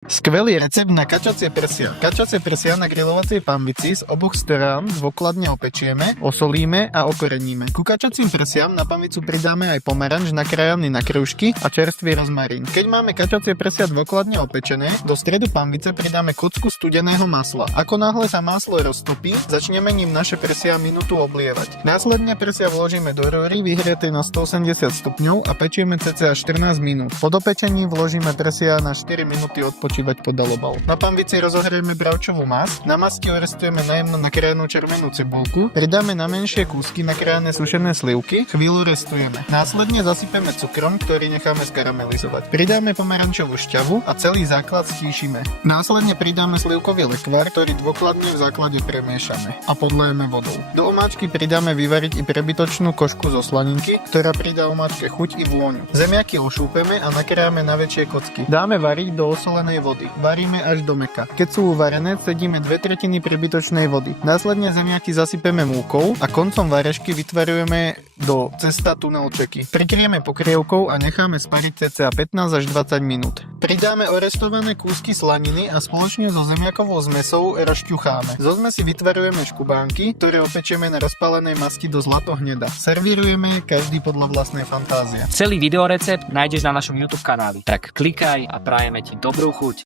Skvelý recept na kačacie prsia. Kačacie prsia na grilovacej pambici z oboch strán dôkladne opečieme, osolíme a okoreníme. Ku kačacím prsiam na pambicu pridáme aj pomaranč nakrájaný na krúžky a čerstvý rozmarín. Keď máme kačacie prsia dôkladne opečené, do stredu pambice pridáme kocku studeného masla. Ako náhle sa maslo roztopí, začneme ním naše prsia minútu oblievať. Následne prsia vložíme do rúry vyhriatej na 180 stupňov a pečieme cca 14 minút. Po dopečení vložíme prsia na 4 minúty odpočívať pod alobal. Na pambici rozohrieme bravčovú masť, na masti orestujeme najemno nakrájanú červenú cibulku, pridáme na menšie kúsky nakrájané sušené slivky, chvíľu restujeme. Následne zasypeme cukrom, ktorý necháme skaramelizovať. Pridáme pomarančovú šťavu a celý základ stíšime. Následne pridáme slivkový lekvár, ktorý dôkladne v základe premiešame a podlejeme vodou. Do omáčky pridáme vyvariť i prebytočnú košku zo slaninky, ktorá pridá omáčke chuť i vôňu. Zemiaky ošúpeme a nakrájame na väčšie kocky. Dáme variť do osolenej vody. Varíme až do mäka. Keď sú uvarené, cedíme 2/3 prebytočnej vody. Následne zemiaky zasypeme múkou a koncom varešky vytvarujeme do cesta tunelčeky. Prikrieme pokrievkou a necháme spariť cca 15 až 20 minút. Pridáme orestované kúsky slaniny a spoločne so zemiakovou zmesou rozťucháme. Zo zmesi vytvarujeme škubánky, ktoré opečieme na rozpálenej masti do zlatohneda. Servírujeme každý podľa vlastnej fantázie. Celý videorecept nájdeš na našom YouTube kanáli. Tak klikaj a prajeme ti dobrú chuť.